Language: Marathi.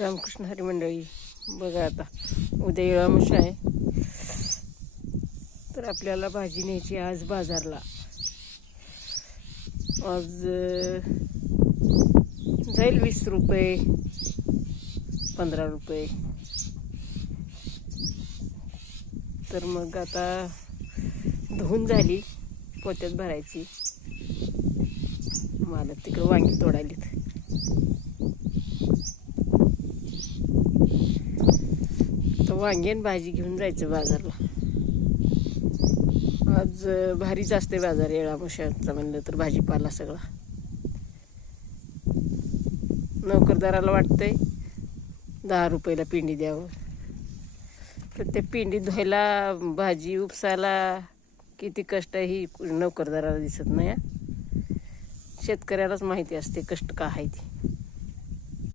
रामकृष्ण हरी मंडळी, बघा आता उद्या येळामुष आहे, तर आपल्याला भाजी न्यायची आज बाजारला. आज जाईल 20 रुपये 15 रुपये. तर मग आता धुवून झाली, पोत्यात भरायची. मला तिकडं वांगी तोडायलीत. तर वांगी आणि भाजी घेऊन जायचं बाजारला. आज भारीच असते बाजार येळामुषाचा म्हणलं तर. भाजीपाला सगळा नोकरदाराला वाटतंय 10 रुपयाला पिंडी द्यावं, पण ते पिंडी धुवायला भाजी उपसायला किती कष्ट ही नोकरदाराला दिसत नाही. शेतकऱ्यालाच माहिती असते कष्ट का आहे ते.